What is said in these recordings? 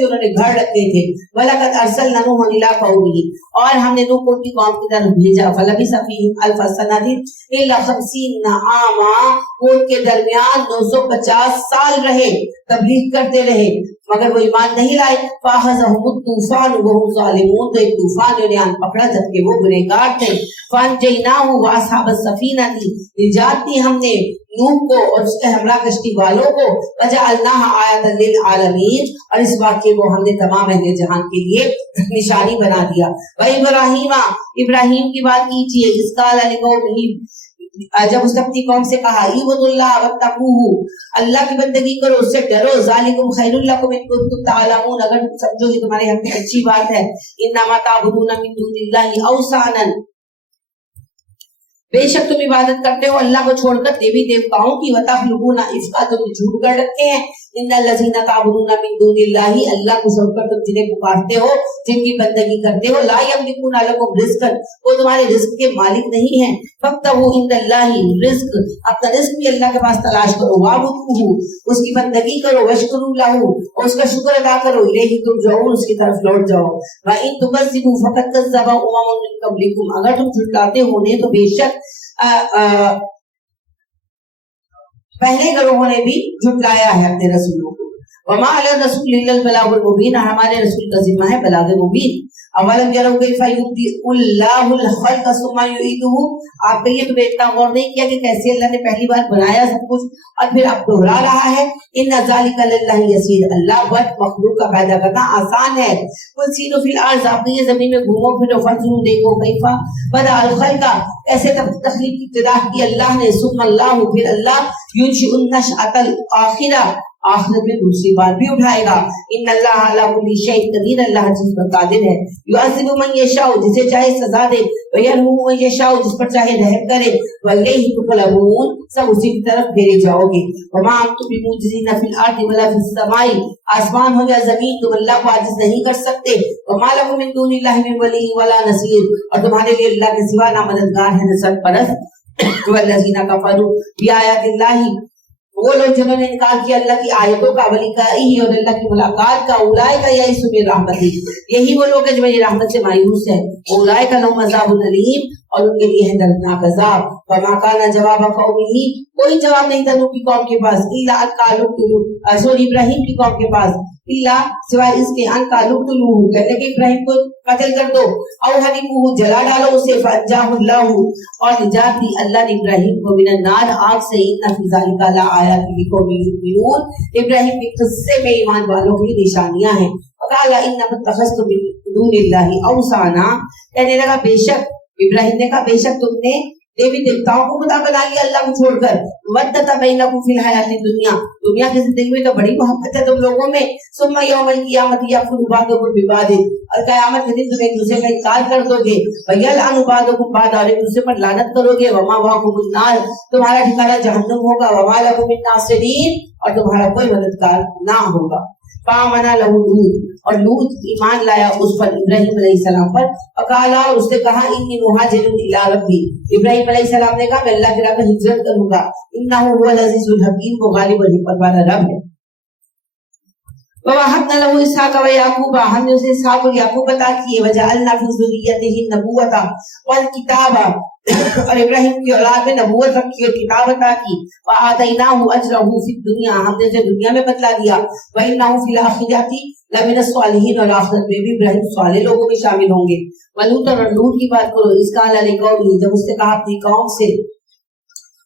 جو انہوں نے گھر رکھے تھے. وَلَقَدْ أَرْسَلْنَا نُوحًا إِلَىٰ قَوْمِهِ اور ہم نے نوح کو ان کی قوم کی طرف بھیجا. فَلَبِثَ فِيهِمْ أَلْفَ سَنَةٍ إِلَّا 50 عَامًا وہ ان کے درمیان 950 سال رہے, تبلیغ کرتے رہے مگر وہ ایمان نہیں لائے. فَأَخَذَهُمُ الطُّوفَانُ وَهُمْ ظَالِمُونَ تو ایک طوفان نے انہیں پکڑا جبکہ وہ گنہگار تھے. فَأَنجَيْنَاهُ وَأَصْحَابَ السَّفِينَةِ نجات دی ہم نے نوح کو اور اس کے ہمراہ کشتی والوں کو. وَجَعَلْنَاهَا آیَةً لِلْعَالَمِينَ اور اس واقعے کو ہم نے تمام اہل جہان کے لیے نشانی بنا دیا. وَإِبْرَاهِيمَ ابراہیم کی بات کیجیے. اِذْ قَالَ لِقَوْمِهِ جب اس نے اپنی قوم سے کہا اعبدوا اللہ واتقوہ اللہ کی بندگی کرو اس سے ڈرو. ذالکم خیر لکم ان کنتم تعلمون اگر تم سمجھو کہ تمہارے حق میں اچھی بات ہے. انما تعبدون من دون اللہ اوثانا بے شک تم عبادت کرتے ہو اللہ کو چھوڑ کر دیوی دیوتاؤں کی. وتخلقون افکا تم نے جھوٹ کر رکھے ہیں. ان الذین تعبدون من دون اللہ اللہ کو چھوڑ کر تم جنہیں پکارتے ہو جن کی بندگی کرتے ہو. لا یملکون لکم رزقا وہ تمہارے رزق کے مالک نہیں ہیں. فابتغوا عند اللہ رزق اپنا رزق بھی اللہ کے پاس تلاش کرو. وعبدوہ اس کی بندگی کرو. واشکروا لہ اور اس کا شکر ادا کرو. الیہ ترجعون اس کی طرف لوٹ جاؤ. وان تکذبوا فقد کذب امم من قبلکم اگر تم جھٹلاتے ہو نے تو بے شک پہلے گروہوں نے بھی جھٹلایا ہے اپنے رسولوں کو. وما علی الرسول الا البلاغ المبین ہمارے رسول کا ذمہ ہے بلاغ مبین. اولم یروا کیف یبدئ اللہ الخلق ثم یعیدہ آپ نے یہ تو اتنا غور نہیں کیا کہ کیسے اللہ نے پہلی بار بنایا سب کچھ اور پھر اب دوہرا رہا ہے. ان ذلک للہ یسیر اللہ وقت مخلوق کا پیدا کرنا آسان ہے. قل سیروا فی الارض آپ یہ زمین میں گھومو پھرو فانظروا دیکھو کیف بدأ الخلق کیسے تخلیق کی ابتدا کی اللہ نے. ثم اللہ پھر اللہ ینشئ النشأۃ الآخرہ آخرت میں دوسری بار بھی اٹھائے گا. ان اللہ علی کل شیء قدیر اللہ چیز پر قادر ہے. یعذب من یشاء جسے چاہے سزا دے. ویرحم من یشاء جس پر چاہے رحم کرے. والیہ تقلبون سب اسی کی طرف پھیرے جاؤ گے. وما انتم بمعجزین فی الارض ولا فی السماء آسمان ہو یا زمین تم اللہ کو عاجز نہیں کر سکتے. وما لکم من دون اللہ من ولی ولا نصیر اور تمہارے لیے اللہ کے سوا نہ مددگار ہے نہ سرپرست. والذین کفروا بآیات اللہ وہ لوگ جنہوں نے انکار کیا اللہ کی آیتوں کا ولقائہ اور اللہ کی ملاقات کا. اولئک یئسوا من رحمتی یہی وہ لوگ ہیں جو میری رحمت سے مایوس ہیں. اولئک لهم عذاب الیم اور ان کے لیے ہے دردناک عذاب. فما کان جواب قومه کوئی جواب نہیں تھا نوح کی قوم کے پاس الا ان قالوا ابراہیم کی قوم کے پاس الا سوائے اس کے ان قالوا کہنے کہ ابراہیم کو قتل کر دو او حرقوه جلا ڈالو اسے. فانجاه اللہ اور نجات دی اللہ نے ابراہیم کو من النار آگ سے. ان فی ذلک لآیات لقوم یؤمنون ابراہیم کے قصے میں ایمان والوں کی نشانیاں ہیں. وقال انما اتخذتم من دون اللہ اوثانا کہنے لگا بے شک ابراہیم نے کہا بے شک تم نے دیوی دیوتاؤں کو خدا بنا لیا اللہ کو چھوڑ کر. ودت بینکم فی الحیات الدنیا دنیا کی زندگی میں تو بڑی محبت ہے تم لوگوں میں. ثم یوم القیامت یکفر بعضکم ببعض اور قیامت کے دن تم ایک دوسرے کا انکار کر دو گے. ویلعن بعضکم بعضا اور ایک دوسرے پر لعنت کرو گے. وما مأواکم النار تمہارا ٹھکانہ جہنم ہوگا. وما لکم من ناصرین اور تمہارا کوئی مددگار نہ ہوگا. فآمن له لوط اور لوط ایمان لایا اس پر ابراہیم علیہ السلام پر. فقالا اس نے کہا انی مہاجر الی ربی ابراہیم علیہ السلام نے کہا میں اللہ کی راہ میں ہجرت کروں گا. انہ هو العزیز الحکیم وہ غالب اور حکمت والا رب ہے. ووهبنا له اسحاق ويعقوب ہم نے اسے اسحاق اور یعقوب عطا کیے. وجعلنا في ذريته النبوة والكتاب اور ابراہیم کی اولاد میں نبوت رکھی اور کتاب عطا کی. وآتيناه اجره في الدنيا ہم نے اسے دنیا میں بدلا دیا. وإنه في الآخرة لمن الصالحين اور آخرت میں بھی ابراہیم صالح لوگوں میں شامل ہوں گے. ولوط اور لوط کی بات کرو. اذ قال لقومه جب اس نے کہا اپنی قوم سے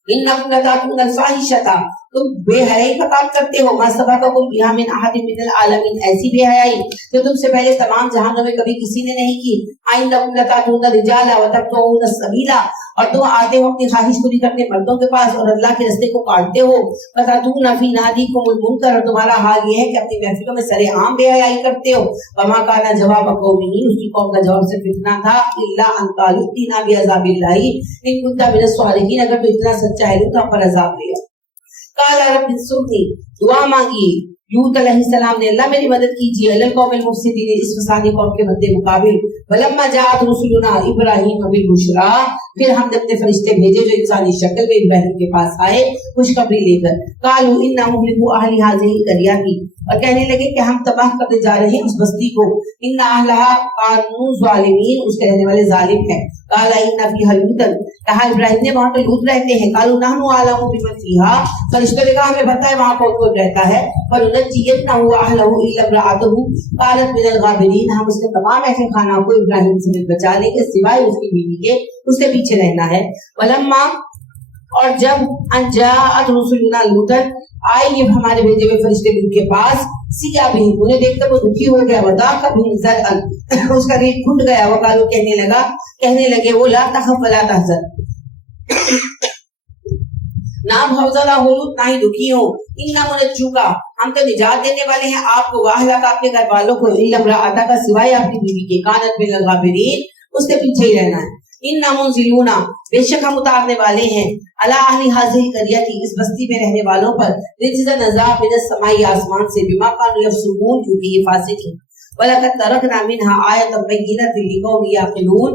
انکم لتأتون الفاحشة تم بے حیائی کا کام کرتے ہو. ما سبقکم بها من احد من العالمین ایسی بے حیائی جو تم سے پہلے تمام جہانوں میں کبھی کسی نے نہیں کی. انکم لتأتون الرجال وتقطعون السبیل اور تم آتے ہو اپنی خواہش پوری کرنے مردوں کے پاس اور اللہ کے راستے کو کاٹتے ہو. فتأتون فی نادیکم المنکر اور تمہارا حال یہ ہے کہ اپنی محفلوں میں سر عام بے حیائی کرتے ہو. وما کان جواب قومه اس کی قوم کا جواب صرف اتنا تھا الا ان قالوا ائتنا بعذاب اللہ ان كنت من الصالحین اگر تو اتنا سچا ہے تو ہم پر عذاب دے. قال رب انصرنی دعا مانگی لوط علیہ السلام نے اللہ میری مدد کیجیے. القوم المفسدین اس فسادی قوم کے مد مقابل. ولما جاءت رسلنا ابراہیم بالبشرا پھر ہم نے اپنے فرشتے بھیجے جو انسانی شکل میں ابراہیم کے پاس آئے خوشخبری لے کر. قالوا انا مهلكو اهل هذه القريه اور کہنے لگے کہ ہم تباہ کرتے جا رہے ہیں اس بستی کو. ان اہلھا کانوا ظالمین، اس کے رہنے والے ظالم ہیں. قال ان فیھا لوطا، کہا ابراہیم نے وہاں تو لوط رہتے ہیں. قالوا نحن اعلم بمن فیھا، فرشتوں نے کہا ہمیں پتہ ہے وہاں کون کون رہتا ہے. فننجینہ واہلہ الا امرأتہ کانت من الغابرین، ہم اس کے تمام ایسے خانہ کو ابراہیم سے بچا لیں گے سوائے اس کی بیوی کے، اس کے پیچھے رہنا ہے. ولما، اور جب ان جاءت رسلنا لوطا، آئے یہ ہمارے بھیجے ہوئے فرشتے لوط کے پاس، سیاہ بھی انہیں دیکھ کر وہ دکھی ہو گیا. وضاق بہ ذرعا، اس کا ریٹ گھٹ گیا. وقالوا، کہنے لگے وہ، لا تخف ولا تحزن، نہ بھوزلہ ہو لوط، نہ ہی دکھی ہو. انا منجوکا، ہم تو نجات دینے والے ہیں آپ کو، واہلک، آپ کے گھر والوں کو، الا امرأتک، سوائے آپ کی بیوی کے، کانت من الغابرین، اس کے پیچھے ہی رہنا ہے. انا منزلون، بے شک ہم اتارنے والے ہیں، علی اہل ھذہ القریۃ، اس بستی میں رہنے والوں پر، رجزا عذاب من السماء، آسمان سے، بما كانوا یفسقون، کیونکہ یہ فاسق ہیں. ولقد ترکنا منها آیۃ بینۃ لقوم یعقلون،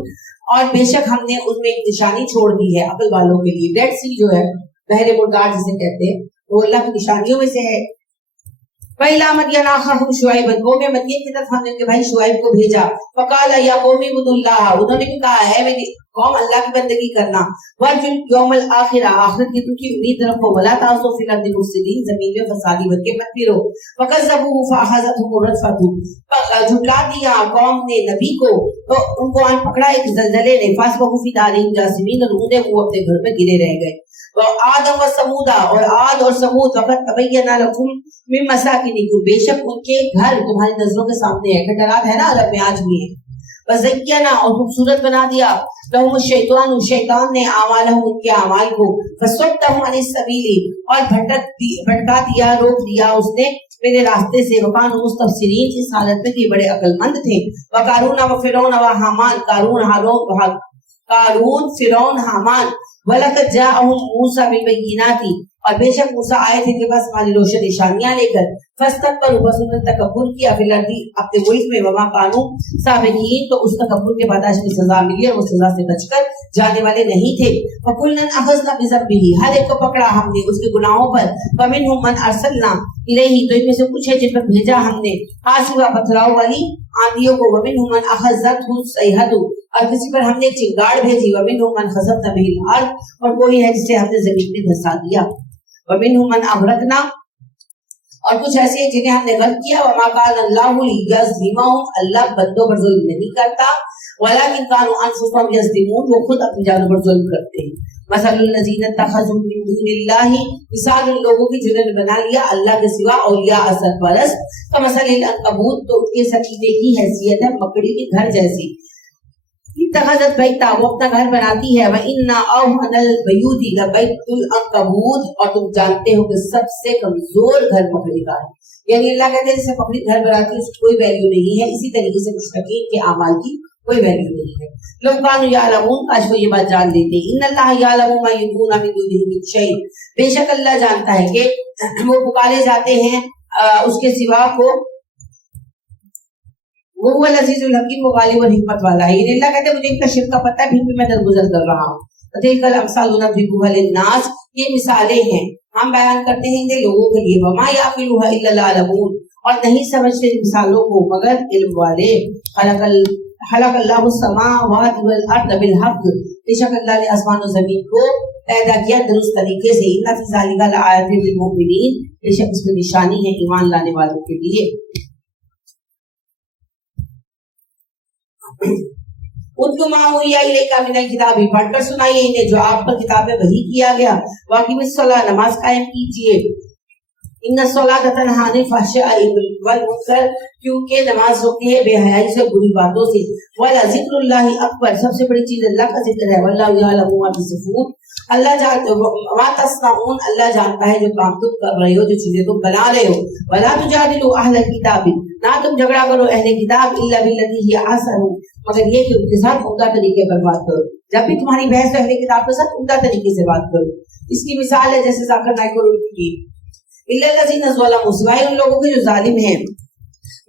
اور بے شک ہم نے اس میں ایک نشانی چھوڑ دی ہے عقل والوں کے لیے. ریڈ سی جو ہے، بحر مردار جسے کہتے ہیں، وہ اللہ کی نشانیوں میں سے ہے. وَإِلَىٰ مَدْيَنَ أَخَاهُمْ شُعَيْبًا، قوم مدین کی طرف ہم نے ان کے بھائی شعیب کو بھیجا. فَقَالَ يَا قَوْمِ اعْبُدُوا اللَّهَ، انہوں نے بھی کہا ہے میری قوم اللہ کی بندگی کرنا. وَارْجُوا الْيَوْمَ الْآخِرَ، آخرت کی تم کی امید رکھو. وَلَا تَعْثُوا فِي الْأَرْضِ مُفْسِدِينَ، زمین میں فسادی بن کے مت پھرو. فَكَذَّبُوهُ فَأَخَذَتْهُمُ الرَّجْفَةُ، جھٹلا دیا قوم نے نبی کو تو ان کو آن پکڑا ایک زلزلے نے. فَأَصْبَحُوا فِي دَارِهِمْ جَاثِمِينَ، اور وہ اپنے گھر میں گرے رہ گئے. وَعَادًا وَثَمُودَ، اور عاد اور سمود، وَقَدْ تَبَيَّنَ لَكُم مِّن مَّسَاكِنِكُم، بے شک ان کے گھر تمہاری نظروں کے سامنے ہے. کھٹرات ہے نا عرب میں آج بھی ہے. وَزَيَّنَ، اور خوبصورت بنا دیا، لَهُمُ الشَّيْطَانُ، شیطان نے، أَعْمَالَهُمْ، ان کے اعمال کو. فَصَدَّهُمْ عَنِ السَّبِيلِ، اور بھٹکا دیا، روک دیا اس نے میرے راستے سے. وَكَانُوا مُسْتَبْصِرِينَ، اس حالت میں کہ بڑے عقل مند تھے. وَقَارُونَ وَفِرْعَوْنَ وَحَامَانَ، قارون، فرعون، حامان. وَلَقَدْ جَاءَهُم مُوسَىٰ بِالْبَيِّنَاتِ، اور بے شک موسیٰ آئے تھے کے پاس ہماری روشن نشانیاں لے کر. فَاسْتَكْبَرُوا، بس انہوں نے تکبر کیا، فِي الْأَرْضِ، اپنے ملک میں. وَمَا كَانُوا سَابِقِينَ، تو اس تکبر کے بعد آج کی سزا ملی اور وہ سزا سے بچ کر جانے والے نہیں تھے. فَكُلًّا أَخَذْنَا بِذَنبِهِ، ہر ایک کو پکڑا ہم نے اس کے گناہوں پر. فَمِنْهُم مَّنْ أَرْسَلْنَا إِلَيْهِ، تو ان میں سے کچھ ہے جن پر بھیجا ہم نے حاصبا، پتھراؤ والی آندھیوں کو. وَمِنْهُم مَّنْ أَخَذَتْهُ الصَّيْحَةُ، اور کسی پر ہم نے ایک چنگاڑ بھیجی. وَمِنْهُم مَّنْ خَسَفْنَا بِهِ الْأَرْضَ، اور کوئی ہے جسے ہم نے زمین میں دھسا دیا. وَمِنْهُم مَّنْ أَغْرَقْنَا، اور کچھ ایسے ہیں جنہیں ہم نے غرق کیا. وَمَا كَانَ اللَّهُ لِيَظْلِمَهُمْ، اللہ بندوں پر ظلم نہیں کرتا. وَلَٰكِن كَانُوا أَنفُسَهُمْ يَظْلِمُونَ، وہ خود اپنی جانوں پر ظلم کرتے ہیں. مَثَلُ الَّذِينَ اتَّخَذُوا مِن دُونِ اللَّهِ، مثال ان لوگوں کی جنہوں نے بنا لیا اللہ کے سوا اولیاء سرپرست. كَمَثَلِ الْعَنكَبُوتِ، تو کے سکینے کی حیثیت ہے مکڑی کے گھر جیسی. اتخذت بیتا، وہ اپنا گھر بناتی ہے. وَإِنَّ أَوْهَنَ الْبَيُوتِ لَبَيْتُ الْعَنكَبُوتِ، اور تم جانتے ہو کہ سب سے کمزور گھر مکڑی کا ہے. یعنی اللہ کہتے ہیں جیسے مکڑی گھر بناتی ہے اس کی کوئی ویلیو نہیں ہے، اسی طریقے سے مشرکین کے اعمال کی کوئی ویلیو نہیں ہے. لو كانوا يعلمون، کاش وہ یہ بات جان لیتے. ان اللہ يعلم ما يدعون من دونه من شيء، بے شک اللہ جانتا ہے کہ وہ پکارے جاتے ہیں اس کے سوا کو. وہ العزیز الحکیم، وہ غالب اور حکمت والا ہے. اللہ کہتے ہیں مجھے ان کا شرک کا پتہ ہے، پھر بھی میں درگزر کر رہا ہوں. تلک الامثال نضربها للناس، یہ مثالیں ہیں ہم بیان کرتے ہیں انہیں لوگوں کے لیے. وما يعقلها الا العالمون، اور نہیں سمجھتے ان مثالوں کو مگر علم والے. خلق اللہ السماوات والارض بالحق، بے شک اللہ نے آسمان و زمین کو پیدا کیا درست طریقے سے. ان فی ذلک لآیات للمؤمنین، بے شک اس میں نشانی ہے ایمان لانے والوں کے لیے. اتلو ما اوحی الیک من الکتاب، پڑھ کر سنائیے انہیں جو آپ پر کتاب میں وحی کیا گیا. واقیم الصلاۃ، نماز قائم کیجیے. ان الصلاۃ تنہی عن الفحشاء والمنکر، کیونکہ نماز روکتی ہے بے حیائی سے، بری باتوں سے. ولذکر اللہ اکبر، سب سے بڑی چیز اللہ کا ذکر ہے. واللہ یعلم ما تصفون، اللہ جانتا ما تصنعون، اللہ جانتا ہے جو کام تم کر رہے ہو، جو چیزیں تم بنا رہے ہو. ولا تجادلوا اہل الکتاب، نہ تم جھگڑا کرو اہل کتاب، الا بالتي هي احسن، مگر یہ کہ ان کے ساتھ عمدہ طریقے پر بات کرو. جب بھی تمہاری بحث ہے اہل کتاب کے ساتھ عمدہ طریقے سے بات کرو. اس کی مثال ہے جیسے ذاکر نائک اور ان کی الا الذين ظلموا، سوائے ان لوگوں کے جو ظالم ہیں.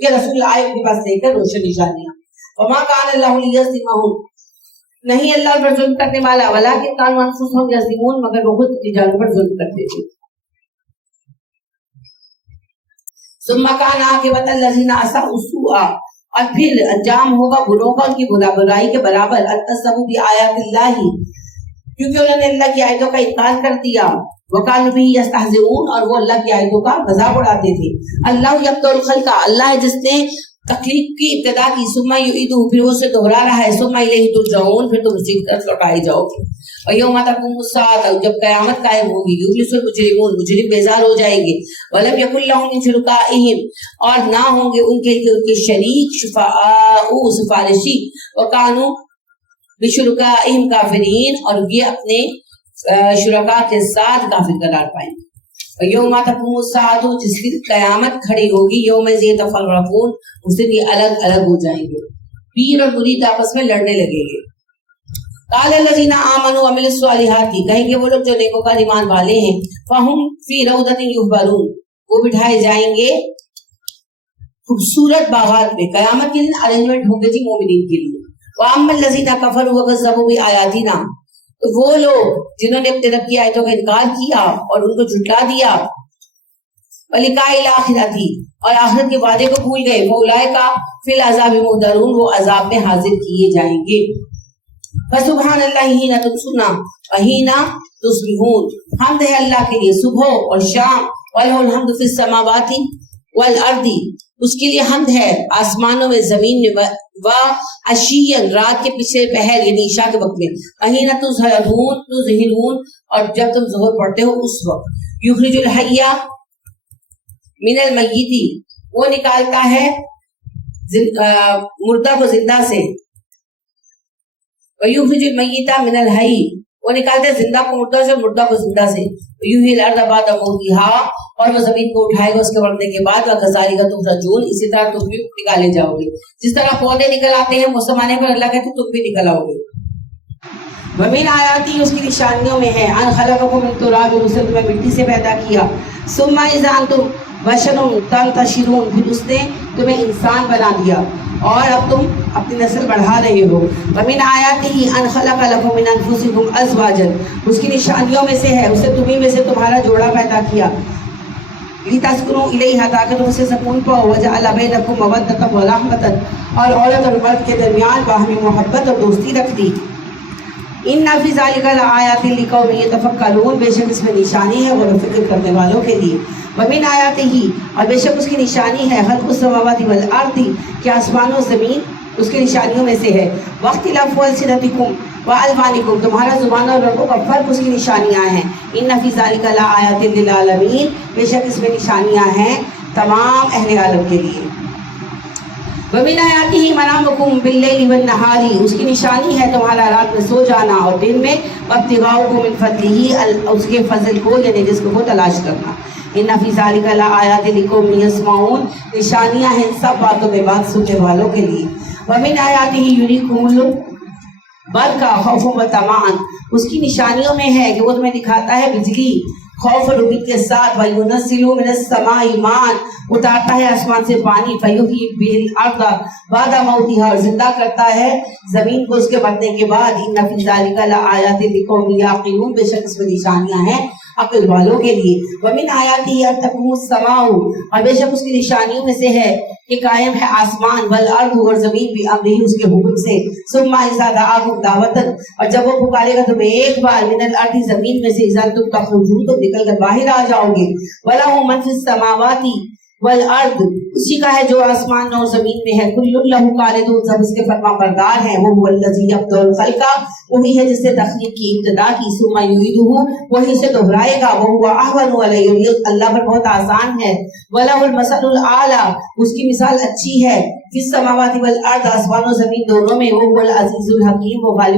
کہ رسول آئے ان کے پاس لے کر روشن نشانیاں. وما کان اللہ لیظلمہم, نہیں اللہ پر ظلم کرنے والا, ولکن کانوا انفسہم یظلمون, مگر وہ خود اپنی جانوں پر ظلم کرتے تھے. ثم کان عاقبۃ الذین اساءوا السوء, اور پھر انجام ہوگا بروں کا ان کی برائی کے برابر, اتسبوا بآیات اللہ, کیونکہ انہوں نے اللہ کی آیتوں کا انکار کر دیا, وَكَانُوا بِهِ يَسْتَهْزِئُونَ, اور وہ اللہ کی آیتوں کا مذاق اڑاتے تھے. اللہ یبدأ الخلق, اللہ ہے جس نے تخلیق کی ابتدا کی, ثم یعیدہ, پھر وہ اسے دوہرا رہا ہے, ثم الیہ ترجعون, پھر تم اسی کی طرف لوٹائے جاؤ گے. وَيَوْمَ تَقُومُ السَّاعَةُ, جب قیامت قائم ہوگی, یُبْلِسُ الْمُجْرِمُونَ, مجرم بیزار ہو جائیں گے. وَلَمْ يَكُنْ لَهُم مِّن شُرَكَائِهِمْ, اور نہ ہوں گے ان کے لیے شریک, شفعاء, سفارشی, وَكَانُوا بِشُرَكَائِهِمْ كَافِرِينَ, اور یہ اپنے شرکاء کے ساتھ کافر قرار پائیں گے. یوم تقوم الساعۃ, جس دن قیامت کھڑی ہوگی, یوم یتفرقون, اس دن یہ الگ الگ ہو جائیں گے, پیر اور مرید آپس میں لڑنے لگیں گے. قال الذین آمنوا وعملوا الصالحات, کہیں گے وہ لوگ جو نیکوکار ایمان والے ہیں, فہم فی روضۃ یحبرون, وہ بٹھائے جائیں گے خوبصورت باغات میں. قیامت کے دن ارینجمنٹ ہوں گے جی مومنین کے لیے. واما الذین کفروا وکذبوا بآیاتنا, تو وہ لوگ جنہوں نے اپنے رب کی آیتوں کا انکار کیا اور ان کو جھٹلا دیا, وَلِقَاءِ الْآخِرَةِ, اور آخرت کے وعدے کو بھول گئے, فَأُولَٰئِکَ فِي الْعَذَابِ مُحْضَرُونَ, وہ عذاب میں حاضر کیے جائیں گے. فَسُبْحَانَ اللَّهِ حِینَ تُمْسُونَ وَحِینَ تُصْبِحُونَ, حمد ہے اللہ کے لیے صبح اور شام. وَلَهُ الْحَمْدُ فِي السَّمَاوَاتِ وَالْأَرْضِ, اس کے لیے حمد ہے آسمانوں میں زمین میں, وَعَشِيًّا, رات کے پچھلے پہر یعنی عشاء کے وقت میں, وَحِینَ تُظْہِرُونَ, اور جب تم ظہر پڑھتے ہو اس وقت. یُخْرِجُ الْحَیَّ مِنَ الْمَیِّتِ, وہ نکالتا ہے مردہ کو زندہ سے. وَيُخْرِجُ الْمَیِّتَ مِنَ الْحَیِّ, وہ نکالتے ہیں زندہ کو مردہ سے, مردہ کو زندہ سے. یُحْیِی الْأَرْضَ بَعْدَ مَوْتِہَا, اور وہ زمین کو اٹھائے گا اس کے مرنے کے بعد. وَكَذَلِكَ تُخْرَجُونَ, اسی طرح تم بھی نکالے جاؤ گے. جس طرح پودے نکل آتے ہیں موسم آنے پر, اللہ کہتے تم بھی نکل آؤ گے. وَمِنْ آیَاتِهِ, اس کی نشانیوں میں ہے, أَنْ خَلَقَكُم مِّن تُرَابٍ, اس نے تمہیں مٹی سے پیدا کیا. ثُمَّ إِذَا أَنْتُمْ بَشَرٌ تَنْتَشِرُونَ, پھر اس نے تمہیں انسان بنا دیا اور اب تم اپنی نسل بڑھا رہے ہو. وَمِنْ آیَاتِهِ أَنْ خَلَقَ لَكُم مِّنْ أَنفُسِكُمْ أَزْوَاجًا, اس کی نشانیوں میں سے ہے, اسے تمہیں میں سے تمہارا جوڑا پیدا کیا. لِتَسْكُنُوا إِلَيْهَا, تاکہ تم اسے سکون پاؤ. وَجَعَلَ بَيْنَكُم مَّوَدَّةً وَرَحْمَةً, اور عورت اور مرد کے درمیان باہمی محبت اور دوستی رکھ دی. إِنَّ فِي ذَلِكَ لَآيَاتٍ لِقَوْمٍ يَتَفَكَّرُونَ, بے شک اس میں نشانی ہے غور و فکر کرنے والوں کے لیے. وَمِنْ آیَاتِهِ, اور بے شک اس کی نشانی ہے, خلق السماوات والارض, کہ آسمان و زمین اس کی نشانیوں میں سے ہے. واختلاف ألسنتکم وألوانکم, تمہارا زبان اور رنگوں کا فرق اس کی نشانیاں ہیں. إِنَّ فِي ذَلِكَ لَآيَاتٍ لِلْعَالَمِينَ, بے شک اس میں نشانیاں ہیں تمام اہل عالم کے لیے. وَمِنْ آیَاتِهِ مَنَامُکُم بِاللَّیلِ وَالنَّہَارِ, اس کی نشانی ہے تمہارا رات میں سو جانا اور دن میں. وَابْتِغَاؤُکُم مِّن فَضْلِهِ, اس کے فضل کو یعنی رزق کو تلاش کرنا. إِنَّ فِي ذَلِكَ لَآيَاتٍ لِقَوْمٍ يَسْمَعُونَ, نشانیاں ہیں سب باتوں میں بات سننے والوں کے لیے. وَمِنْ آیَاتِهِ يُرِيكُمُ الْبَرْقَ خَوْفًا وَطَمَعًا, اس کی نشانیوں میں ہے کہ وہ تمہیں دکھاتا ہے بجلی خوف اور امید کے ساتھ. وَيُنَزِّلُ مِنَ السَّمَاءِ مَاءً, اتارتا ہے آسمان سے پانی. فَيُحْيِي بِهِ الْأَرْضَ بَعْدَ مَوْتِهَا, اور زندہ کرتا ہے زمین کو اس کے مرنے کے بعد. إِنَّ فِي ذَلِكَ لَآيَاتٍ لِقَوْمٍ يَعْقِلُونَ, بے شک اس میں نشانیاں ہیں عقل والوں کے لیے. وَمِنْ آیَاتِهِ أَن تَقُومَ السَّمَاءُ, اور بے شک اس کی نشانیوں میں سے ہے کہ قائم ہے آسمان. وَالْأَرْضُ, اور زمین بھی بِأَمْرِهِ, اس کے حکم سے. ثُمَّ إِذَا دَعَاكُمْ دَعْوَةً, اور جب وہ پکارے گا تمہیں ایک بار. مِنَ الْأَرْضِ, زمین میں سے. إِذَا أَنْتُمْ تَخْرُجُونَ, تو نکل کر باہر آ جاؤ گے. وَلَهُ مَنْ فِي السَّمَاوَاتِ والارض, اسی کا ہے جو آسمان اور زمین میں ہے. کل لہ قانتون, سب اس کے فرما بردار ہیں. وہ هو الذی یبدأ الخلق, وہی ہے جس نے تخلیق کی ابتدا کی. ثم یعیدہ, وہی اسے دہرائے گا. وہو اہون علیہ, اللہ پر بہت آسان ہے. ولہ المثل الاعلی, اس کی مثال اچھی ہے. فی السماوات والارض, آسمان و زمین دونوں میں. وہ هو العزیز الحکیم, وہ غالب